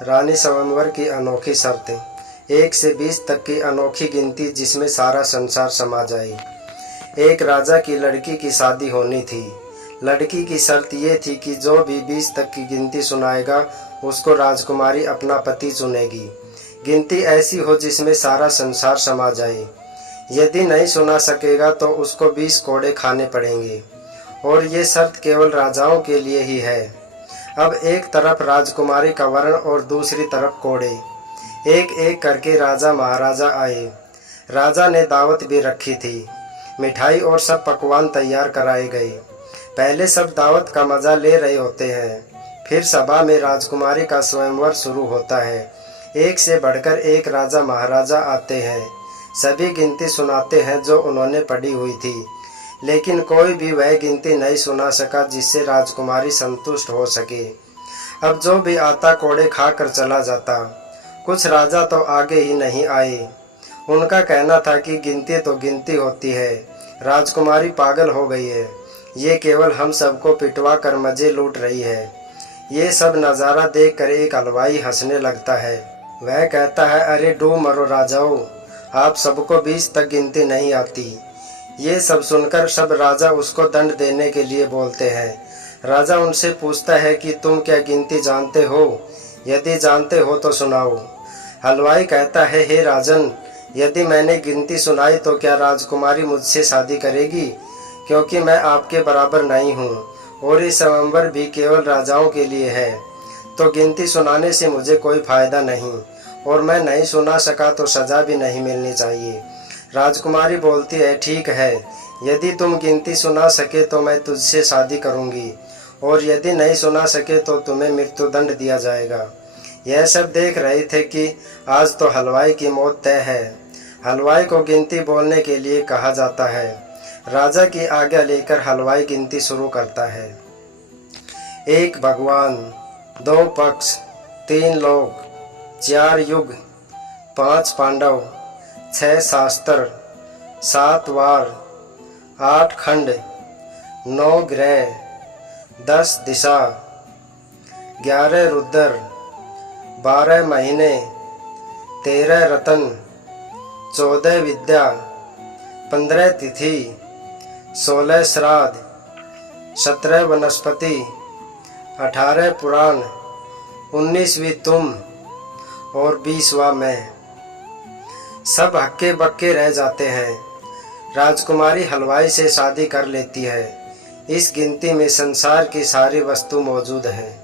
रानी स्वयंवर की अनोखी शर्तें। 1 से 20 तक की अनोखी गिनती जिसमें सारा संसार समा जाए। एक राजा की लड़की की शादी होनी थी। लड़की की शर्त ये थी कि जो भी 20 तक की गिनती सुनाएगा उसको राजकुमारी अपना पति चुनेगी। गिनती ऐसी हो जिसमें सारा संसार समा जाए। यदि नहीं सुना सकेगा तो उसको 20 कोड़े खाने पड़ेंगे और ये शर्त केवल राजाओं के लिए ही है। अब एक तरफ राजकुमारी का वर्ण और दूसरी तरफ कोड़े। एक एक करके राजा महाराजा आए। राजा ने दावत भी रखी थी। मिठाई और सब पकवान तैयार कराए गए। पहले सब दावत का मज़ा ले रहे होते हैं। फिर सभा में राजकुमारी का स्वयंवर शुरू होता है। एक से बढ़कर एक राजा महाराजा आते हैं। सभी गिनती सुनाते हैं जो उन्होंने पढ़ी हुई थी, लेकिन कोई भी वह गिनती नहीं सुना सका जिससे राजकुमारी संतुष्ट हो सके। अब जो भी आता कोड़े खाकर चला जाता। कुछ राजा तो आगे ही नहीं आए। उनका कहना था कि गिनती तो गिनती होती है, राजकुमारी पागल हो गई है, ये केवल हम सबको पिटवा कर मज़े लूट रही है। ये सब नज़ारा देखकर एक हलवाई हंसने लगता है। वह कहता है, अरे डूब मरो राजाओं, आप सबको 20 तक गिनती नहीं आती। ये सब सुनकर सब राजा उसको दंड देने के लिए बोलते हैं। राजा उनसे पूछता है कि तुम क्या गिनती जानते हो? यदि जानते हो तो सुनाओ। हलवाई कहता है, हे राजन, यदि मैंने गिनती सुनाई तो क्या राजकुमारी मुझसे शादी करेगी? क्योंकि मैं आपके बराबर नहीं हूँ और ये स्वयंवर भी केवल राजाओं के लिए है, तो गिनती सुनाने से मुझे कोई फायदा नहीं और मैं नहीं सुना सका तो सज़ा भी नहीं मिलनी चाहिए। राजकुमारी बोलती है, ठीक है, यदि तुम गिनती सुना सके तो मैं तुझसे शादी करूंगी और यदि नहीं सुना सके तो तुम्हें मृत्युदंड दिया जाएगा। यह सब देख रहे थे कि आज तो हलवाई की मौत तय है। हलवाई को गिनती बोलने के लिए कहा जाता है। राजा की आज्ञा लेकर हलवाई गिनती शुरू करता है। 1 भगवान, 2 पक्ष, 3 लोक, 4 युग, 5 पांडव, 6 शास्त्र, 7 वार, 8 खंड, 9 ग्रह, 10 दिशा, 11 रुद्र, 12 महीने, 13 रतन, 14 विद्या, 15 तिथि, 16 श्राद्ध, 17 वनस्पति, 18 पुराण, 19वीं तुम और 20वां मैं। सब हक्के बक्के रह जाते हैं। राजकुमारी हलवाई से शादी कर लेती है। इस गिनती में संसार की सारी वस्तु मौजूद है।